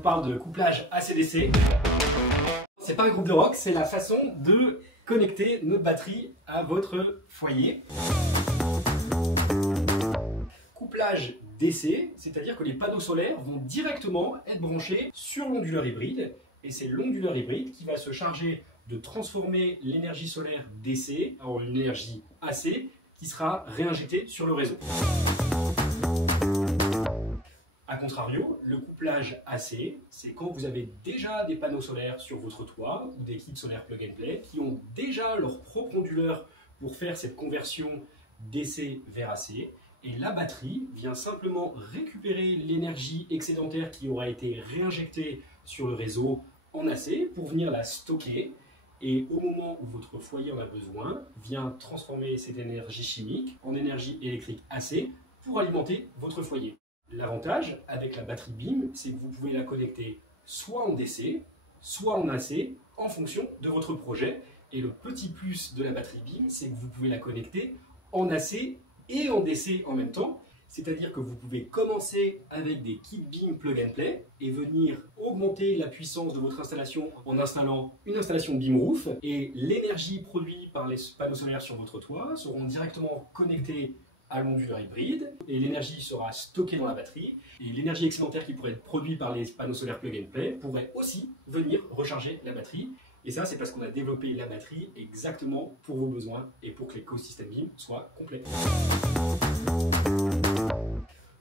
vous parle de couplage AC/DC. C'est pas un groupe de rock, c'est la façon de connecter notre batterie à votre foyer. Couplage DC, c'est-à-dire que les panneaux solaires vont directement être branchés sur l'onduleur hybride, et c'est l'onduleur hybride qui va se charger de transformer l'énergie solaire DC en une énergie AC qui sera réinjectée sur le réseau. A contrario, le couplage AC, c'est quand vous avez déjà des panneaux solaires sur votre toit ou des kits solaires plug and play qui ont déjà leur propre onduleur pour faire cette conversion DC vers AC. Et la batterie vient simplement récupérer l'énergie excédentaire qui aura été réinjectée sur le réseau en AC pour venir la stocker. Et au moment où votre foyer en a besoin, vient transformer cette énergie chimique en énergie électrique AC pour alimenter votre foyer. L'avantage avec la batterie BIM, c'est que vous pouvez la connecter soit en DC, soit en AC, en fonction de votre projet. Et le petit plus de la batterie BIM, c'est que vous pouvez la connecter en AC et en DC en même temps. C'est-à-dire que vous pouvez commencer avec des kits BIM plug and play et venir augmenter la puissance de votre installation en installant une installation BIM Roof. Et l'énergie produite par les panneaux solaires sur votre toit seront directement connectés à l'onduleur hybride et l'énergie sera stockée dans la batterie. Et l'énergie excédentaire qui pourrait être produite par les panneaux solaires plug and play pourrait aussi venir recharger la batterie. Et ça, c'est parce qu'on a développé la batterie exactement pour vos besoins et pour que l'écosystème BIM soit complet.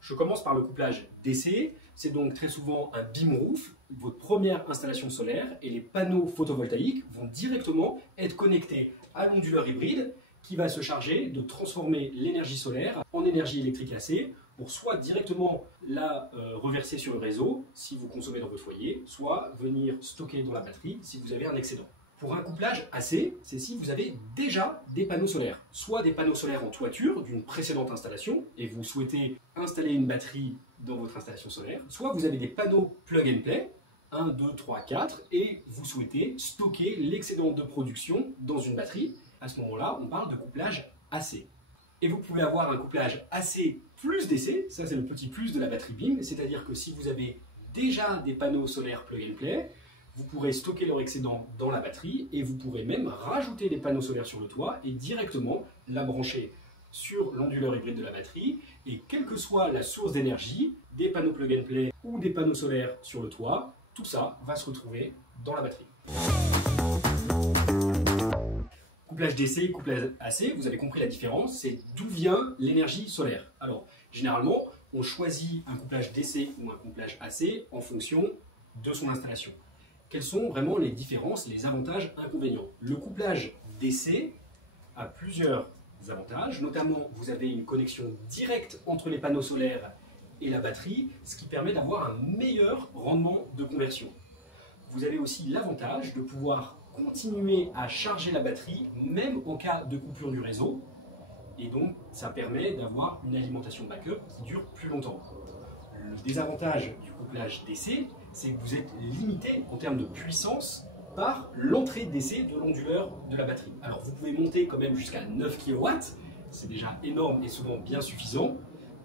Je commence par le couplage DC. C'est donc très souvent un BIM Roof, votre première installation solaire, et les panneaux photovoltaïques vont directement être connectés à l'onduleur hybride qui va se charger de transformer l'énergie solaire en énergie électrique AC pour soit directement la reverser sur le réseau si vous consommez dans votre foyer, soit venir stocker dans la batterie si vous avez un excédent. Pour un couplage AC, c'est si vous avez déjà des panneaux solaires, soit des panneaux solaires en toiture d'une précédente installation et vous souhaitez installer une batterie dans votre installation solaire, soit vous avez des panneaux plug and play, 1, 2, 3, 4, et vous souhaitez stocker l'excédent de production dans une batterie. À ce moment-là, on parle de couplage AC. Et vous pouvez avoir un couplage AC plus DC, ça c'est le petit plus de la batterie BIM, c'est-à-dire que si vous avez déjà des panneaux solaires plug and play, vous pourrez stocker leur excédent dans la batterie et vous pourrez même rajouter des panneaux solaires sur le toit et directement la brancher sur l'onduleur hybride de la batterie. Et quelle que soit la source d'énergie, des panneaux plug and play ou des panneaux solaires sur le toit, tout ça va se retrouver dans la batterie. Couplage DC, couplage AC, vous avez compris la différence, c'est d'où vient l'énergie solaire. Alors, généralement, on choisit un couplage DC ou un couplage AC en fonction de son installation. Quelles sont vraiment les différences, les avantages, inconvénients? Le couplage DC a plusieurs avantages, notamment vous avez une connexion directe entre les panneaux solaires et la batterie, ce qui permet d'avoir un meilleur rendement de conversion. Vous avez aussi l'avantage de pouvoir continuer à charger la batterie, même en cas de coupure du réseau, et donc ça permet d'avoir une alimentation backup qui dure plus longtemps. Le désavantage du couplage DC, c'est que vous êtes limité en termes de puissance par l'entrée DC de l'onduleur de la batterie. Alors vous pouvez monter quand même jusqu'à 9 kW, c'est déjà énorme et souvent bien suffisant,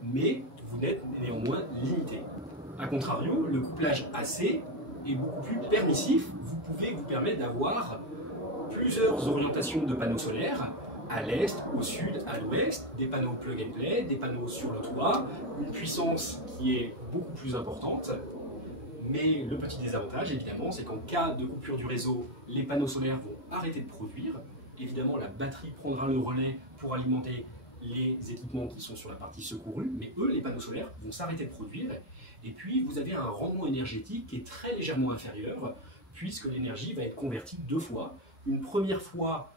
mais vous êtes néanmoins limité. A contrario, le couplage AC est beaucoup plus permissif, vous pouvez vous permettre d'avoir plusieurs orientations de panneaux solaires, à l'est, au sud, à l'ouest, des panneaux plug and play, des panneaux sur le toit, une puissance qui est beaucoup plus importante. Mais le petit désavantage, évidemment, c'est qu'en cas de coupure du réseau, les panneaux solaires vont arrêter de produire. Évidemment, la batterie prendra le relais pour alimenter les équipements qui sont sur la partie secourue, mais eux, les panneaux solaires, vont s'arrêter de produire. Et puis, vous avez un rendement énergétique qui est très légèrement inférieur, puisque l'énergie va être convertie deux fois. Une première fois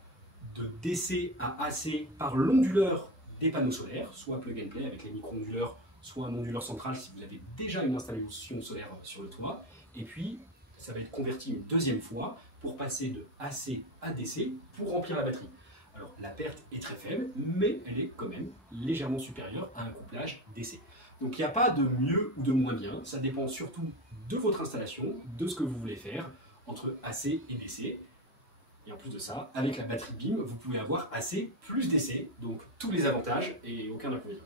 de DC à AC par l'onduleur des panneaux solaires, soit plug and play avec les micro-onduleurs, soit un onduleur central si vous avez déjà une installation solaire sur le toit. Et puis, ça va être converti une deuxième fois pour passer de AC à DC pour remplir la batterie. Alors, la perte est très faible, mais elle est quand même légèrement supérieure à un couplage DC. Donc, il n'y a pas de mieux ou de moins bien. Ça dépend surtout de votre installation, de ce que vous voulez faire entre AC et DC. Et en plus de ça, avec la batterie BIM, vous pouvez avoir AC plus DC, donc tous les avantages et aucun inconvénient.